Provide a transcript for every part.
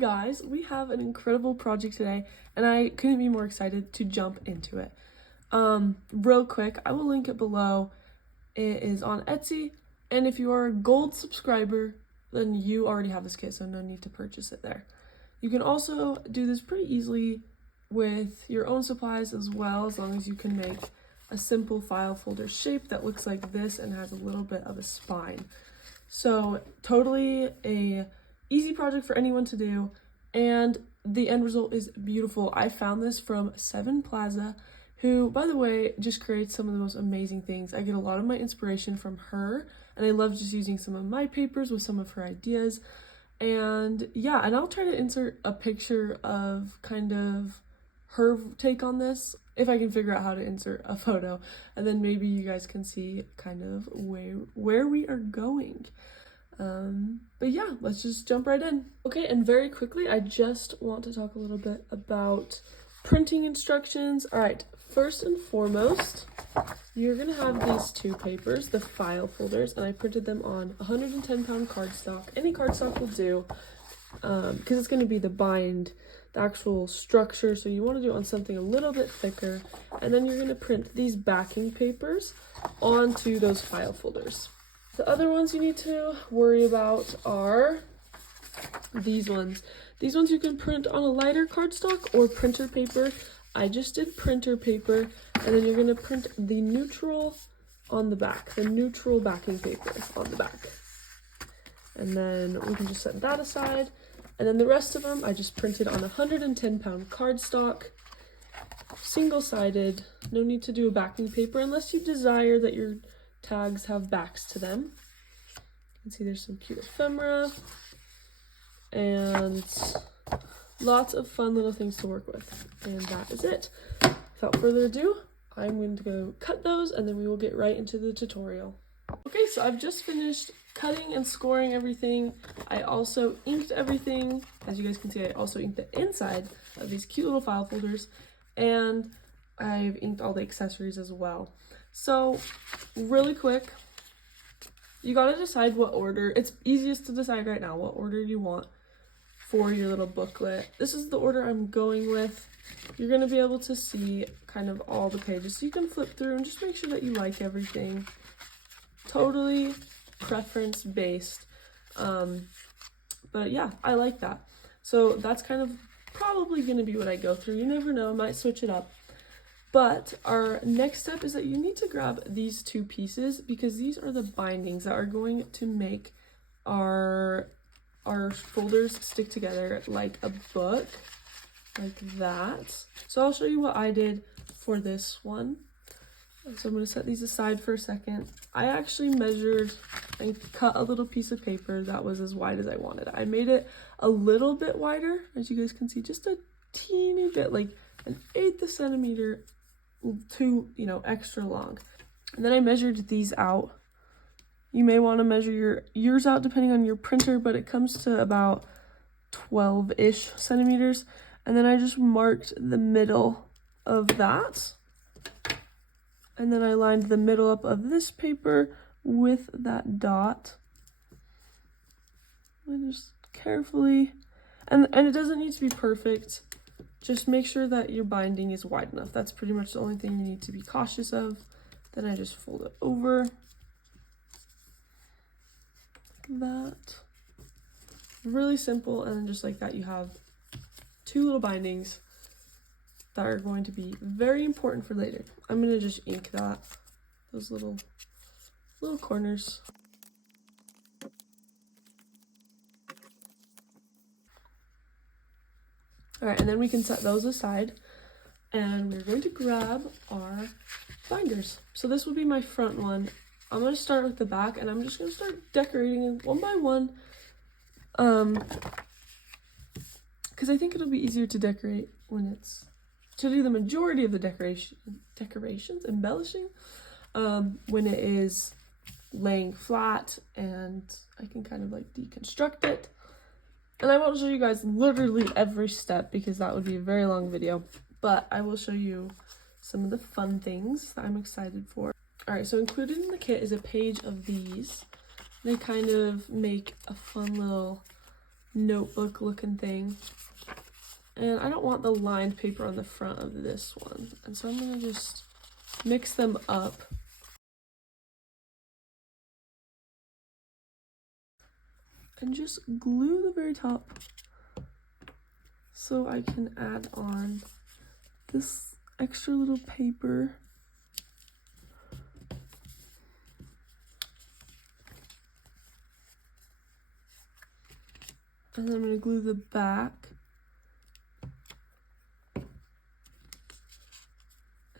guys, we have an incredible project today and I couldn't be more excited to jump into it. Real quick, I will link it below. It is on Etsy, and if you are a gold subscriber, then you already have this kit, so no need to purchase it there. You can also do this pretty easily with your own supplies as well, as long as you can make a simple file folder shape that looks like this and has a little bit of a spine. So totally a easy project for anyone to do, and the end result is beautiful. I found this from Seven Plaza, who, by the way, just creates some of the most amazing things. I get a lot of my inspiration from her, and I love just using some of my papers with some of her ideas. And yeah, and I'll try to insert a picture of kind of her take on this, if I can figure out how to insert a photo, and then maybe you guys can see kind of where we are going. But yeah, let's just jump right in. Okay, and very quickly, I just want to talk a little bit about printing instructions. All right, first and foremost, you're gonna have these two papers, the file folders, and I printed them on 110-pound cardstock. Any cardstock will do, because it's gonna be the actual structure, so you want to do it on something a little bit thicker, and then you're going to print these backing papers onto those file folders. The other ones you need to worry about are these ones. These ones you can print on a lighter cardstock or printer paper. I just did printer paper, and then you're going to print the neutral on the back, the neutral backing paper on the back. And then we can just set that aside. And then the rest of them, I just printed on 110-pound cardstock, single-sided. No need to do a backing paper unless you desire that your tags have backs to them. You can see there's some cute ephemera and lots of fun little things to work with. And that is it. Without further ado, I'm going to go cut those, and then we will get right into the tutorial. Okay, so I've just finished cutting and scoring everything. I also inked everything. As you guys can see, I also inked the inside of these cute little file folders, and I've inked all the accessories as well. So really quick, you gotta decide what order. It's easiest to decide right now what order you want for your little booklet. This is the order I'm going with. You're gonna be able to see kind of all the pages, so you can flip through and just make sure that you like everything. Totally preference based, but yeah, I like that. So that's kind of probably going to be what I go through. You never know, I might switch it up. But our next step is that you need to grab these two pieces, because these are the bindings that are going to make our folders stick together like a book, like that. So I'll show you what I did for this one. So I'm going to set these aside for a second. I actually measured and cut a little piece of paper that was as wide as I wanted. I made it a little bit wider, as you guys can see, just a teeny bit, like an 1/8 centimeter to, extra long. And then I measured these out. You may want to measure yours out depending on your printer, but it comes to about 12-ish centimeters. And then I just marked the middle of that. And then I lined the middle up of this paper with that dot. I just carefully, and it doesn't need to be perfect. Just make sure that your binding is wide enough. That's pretty much the only thing you need to be cautious of. Then I just fold it over like that. Really simple, and then just like that you have two little bindings that are going to be very important for later. I'm going to just ink those little corners. All right, and then we can set those aside, and we're going to grab our binders. So this will be my front one. I'm going to start with the back, and I'm just going to start decorating it one by one, because I think it'll be easier to decorate to do the majority of the decorations, embellishing, when it is laying flat, and I can kind of like deconstruct it. And I won't show you guys literally every step, because that would be a very long video, but I will show you some of the fun things that I'm excited for. All right, so included in the kit is a page of these. They kind of make a fun little notebook looking thing. And I don't want the lined paper on the front of this one. And so I'm gonna just mix them up. And just glue the very top so I can add on this extra little paper. And then I'm going to glue the back.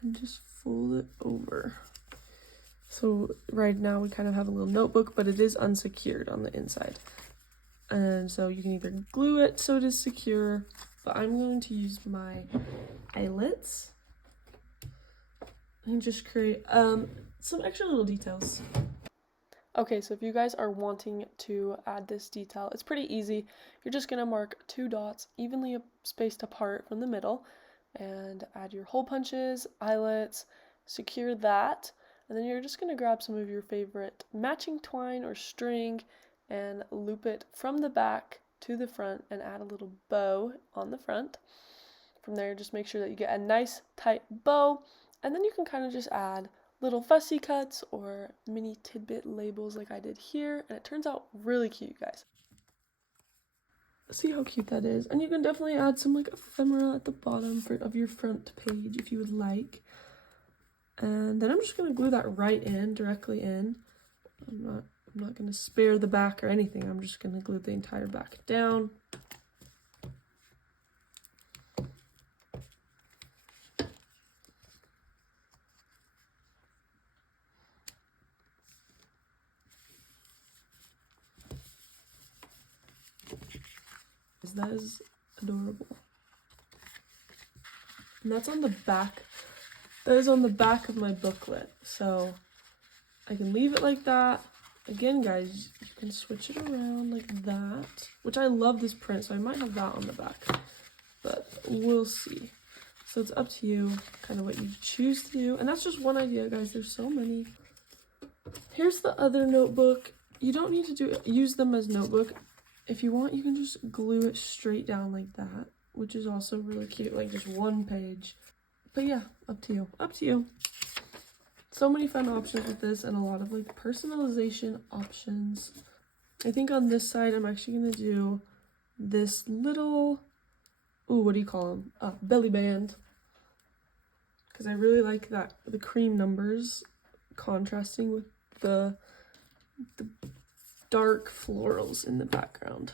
And just fold it over. So right now we kind of have a little notebook, but it is unsecured on the inside. And so you can either glue it so it is secure, but I'm going to use my eyelets and just create some extra little details. Okay, so if you guys are wanting to add this detail, it's pretty easy. You're just gonna mark 2 dots evenly spaced apart from the middle and add your hole punches, eyelets, secure that, and then you're just gonna grab some of your favorite matching twine or string and loop it from the back to the front and add a little bow on the front. From there, just make sure that you get a nice tight bow, and then you can kind of just add little fussy cuts or mini tidbit labels like I did here, and it turns out really cute, guys. See how cute that is? And you can definitely add some like ephemera at the bottom of your front page if you would like. And then I'm just gonna glue that right in, directly in. I'm not gonna spare the back or anything. I'm just gonna glue the entire back down. That is adorable. And that's on the back. That is on the back of my booklet. So I can leave it like that. Again, guys, you can switch it around like that, which I love this print, so I might have that on the back, but we'll see. So it's up to you, kind of what you choose to do. And that's just one idea, guys. There's so many. Here's the other notebook. You don't need to use them as notebook. If you want, you can just glue it straight down like that, which is also really cute, like just one page. But yeah, up to you. Up to you. So many fun options with this and a lot of like personalization options. I think on this side, I'm actually going to do this little, ooh, what do you call them? Belly band. Because I really like that, the cream numbers contrasting with the dark florals in the background.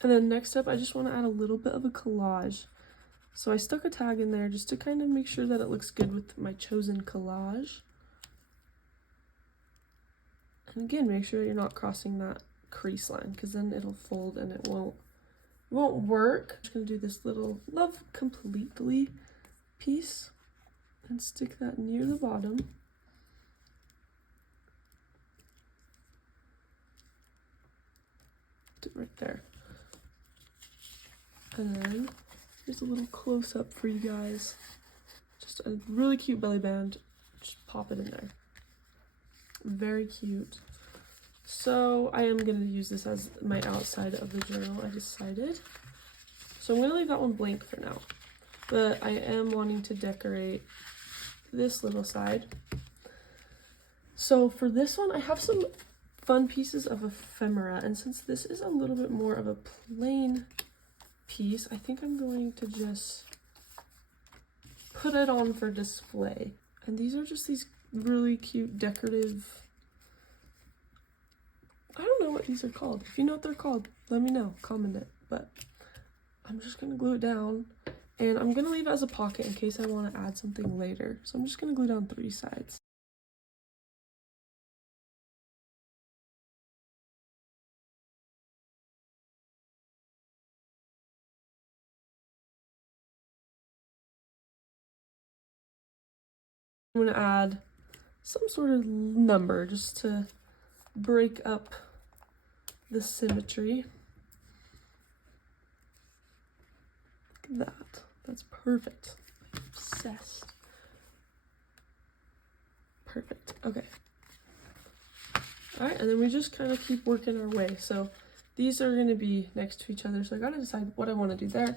And then next up, I just want to add a little bit of a collage. So I stuck a tag in there just to kind of make sure that it looks good with my chosen collage. And again, make sure you're not crossing that crease line because then it'll fold and it won't work. I'm just going to do this little Love Completely piece and stick that near the bottom. Right there. And then here's a little close-up for you guys. Just a really cute belly band. Just pop it in there. Very cute. So I am going to use this as my outside of the journal, I decided. So I'm going to leave that one blank for now. But I am wanting to decorate this little side. So for this one, I have some fun pieces of ephemera. And since this is a little bit more of a plain piece, I think I'm going to just put it on for display. And these are just these really cute decorative, I don't know what these are called. If you know what they're called, let me know, comment it. But I'm just gonna glue it down and I'm gonna leave it as a pocket in case I want to add something later. So I'm just gonna glue down 3 sides. I'm gonna add some sort of number just to break up the symmetry. Look at that. That's perfect. I'm obsessed. Perfect. Okay. All right, and then we just kind of keep working our way. So these are going to be next to each other. So I got to decide what I want to do there.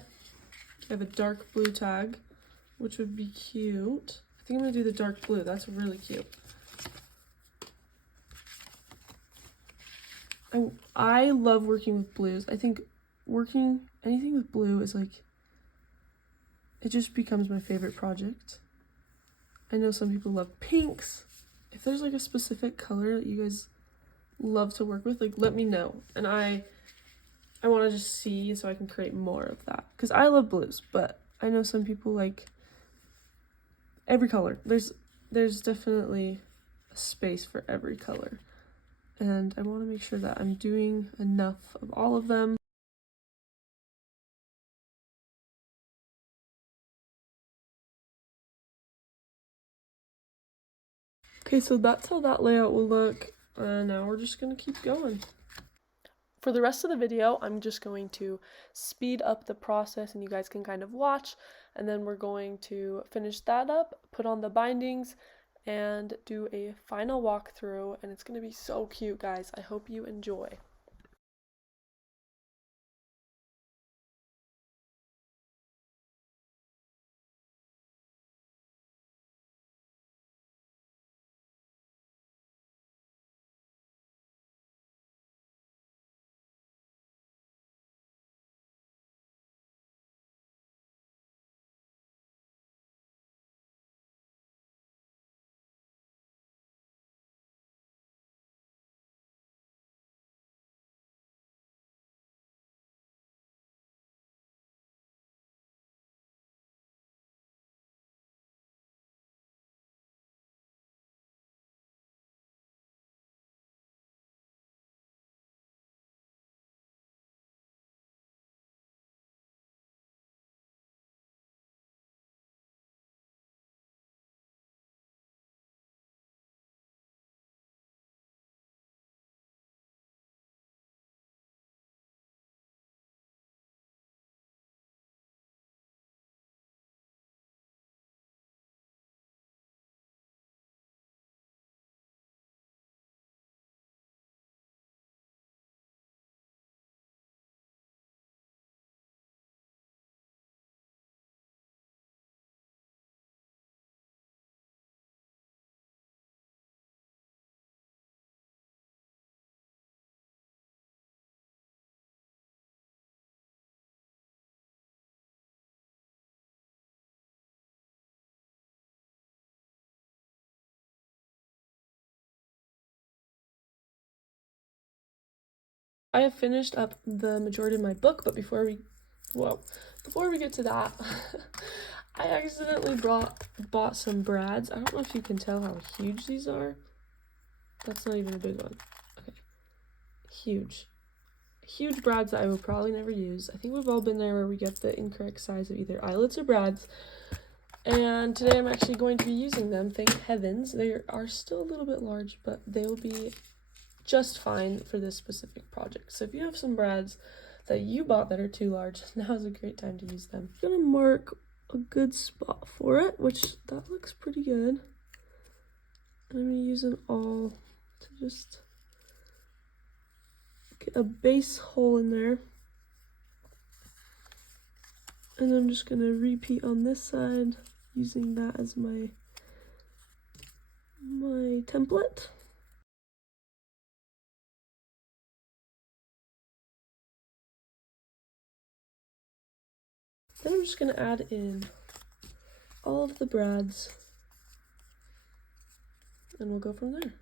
I have a dark blue tag, which would be cute. I think I'm going to do the dark blue. That's really cute. I love working with blues. I think working anything with blue is like, it just becomes my favorite project. I know some people love pinks. If there's like a specific color that you guys love to work with, like let me know. And I want to just see so I can create more of that. Because I love blues, but I know some people like every color. There's definitely a space for every color. And I want to make sure that I'm doing enough of all of them. Okay, so that's how that layout will look. And now we're just going to keep going. For the rest of the video, I'm just going to speed up the process and you guys can kind of watch. And then we're going to finish that up, put on the bindings, and do a final walkthrough. And it's going to be so cute, guys. I hope you enjoy. I have finished up the majority of my book, but before we get to that, I accidentally bought some brads. I don't know if you can tell how huge these are. That's not even a big one. Okay. Huge brads that I will probably never use. I think we've all been there where we get the incorrect size of either eyelets or brads. And today I'm actually going to be using them, thank heavens. They are still a little bit large, but they will be just fine for this specific project. So if you have some brads that you bought that are too large, now is a great time to use them. I'm gonna mark a good spot for it, which that looks pretty good. And I'm gonna use an awl to just get a base hole in there. And I'm just gonna repeat on this side, using that as my template. Then I'm just going to add in all of the brads and we'll go from there.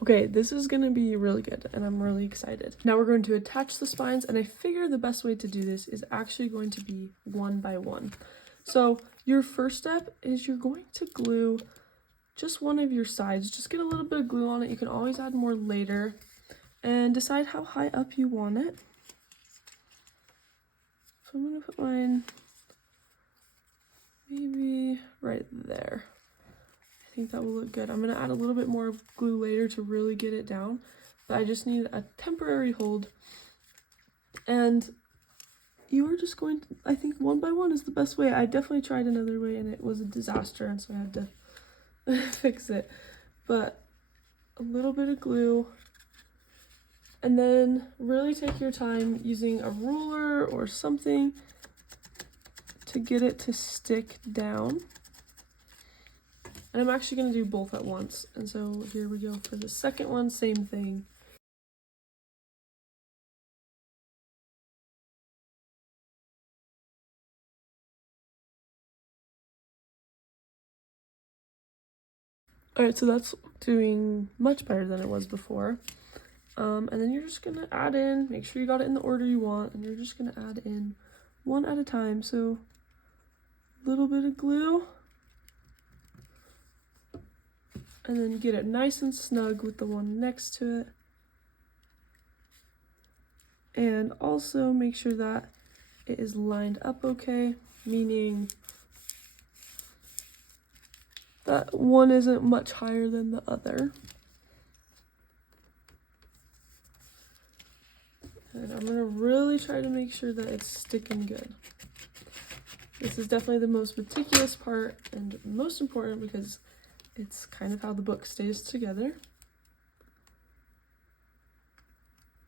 Okay, this is going to be really good and I'm really excited. Now we're going to attach the spines, and I figure the best way to do this is actually going to be one by one. So your first step is you're going to glue just one of your sides. Just get a little bit of glue on it. You can always add more later, and decide how high up you want it. So I'm going to put mine maybe right there. I think that will look good. I'm going to add a little bit more glue later to really get it down, but I just need a temporary hold. And you are just going to, I think one by one is the best way. I definitely tried another way and it was a disaster, and so I had to fix it. But a little bit of glue, and then really take your time using a ruler or something to get it to stick down. And I'm actually going to do both at once. And so here we go for the second one, same thing. Alright, so that's doing much better than it was before. And then you're just gonna add in, make sure you got it in the order you want, and you're just gonna add in one at a time. So a little bit of glue, and then get it nice and snug with the one next to it. And also make sure that it is lined up okay, meaning that one isn't much higher than the other. And I'm gonna really try to make sure that it's sticking good. This is definitely the most meticulous part and most important because it's kind of how the book stays together.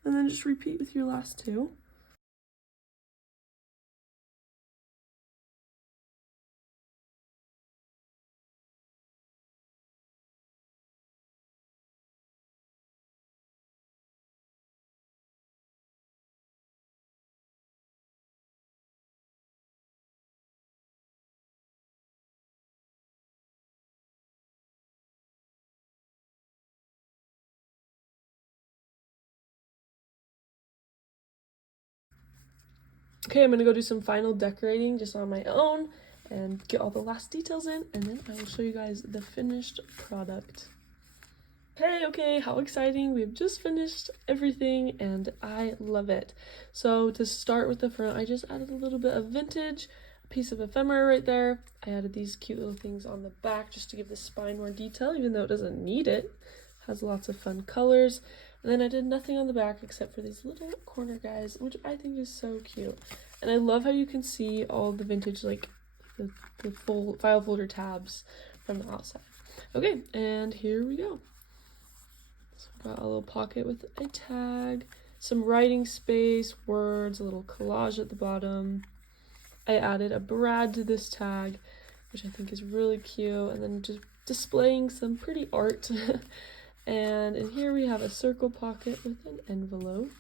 And then just repeat with your last two. Okay, I'm gonna go do some final decorating just on my own and get all the last details in, and then I will show you guys the finished product. Okay, how exciting. We've just finished everything and I love it. So to start with the front, I just added a little bit of vintage, a piece of ephemera right there. I added these cute little things on the back just to give the spine more detail, even though it doesn't need it. It has lots of fun colors. And then I did nothing on the back except for these little corner guys, which I think is so cute. And I love how you can see all the vintage, like the full file folder tabs from the outside. Okay, and here we go. So got a little pocket with a tag, some writing space, words, a little collage at the bottom. I added a brad to this tag, which I think is really cute, and then just displaying some pretty art. And in here we have a circle pocket with an envelope,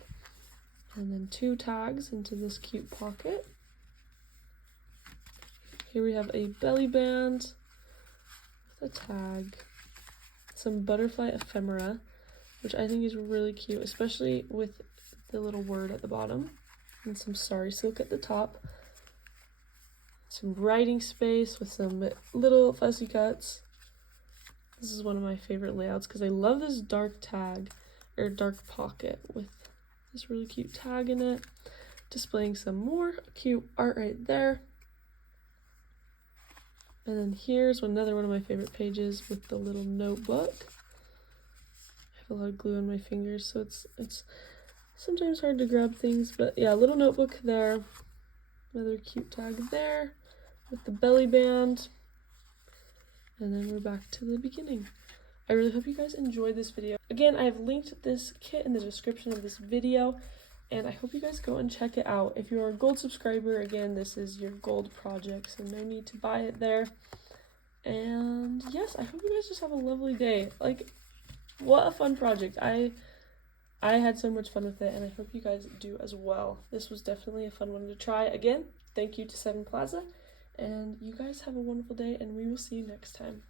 and then two tags into this cute pocket. Here we have a belly band with a tag, some butterfly ephemera, which I think is really cute, especially with the little word at the bottom, and some sari silk at the top. Some writing space with some little fussy cuts. This is one of my favorite layouts because I love this dark tag, or dark pocket with this really cute tag in it, displaying some more cute art right there. And then here's another one of my favorite pages with the little notebook. I have a lot of glue on my fingers, so it's sometimes hard to grab things, but yeah, little notebook there. Another cute tag there with the belly band. And then we're back to the beginning. I really hope you guys enjoyed this video. Again, I have linked this kit in the description of this video, and I hope you guys go and check it out. If you're a gold subscriber, again, this is your gold project, so no need to buy it there. And yes, I hope you guys just have a lovely day. Like, what a fun project. I had so much fun with it, and I hope you guys do as well. This was definitely a fun one to try. Again, thank you to Seven Plaza. And you guys have a wonderful day, and we will see you next time.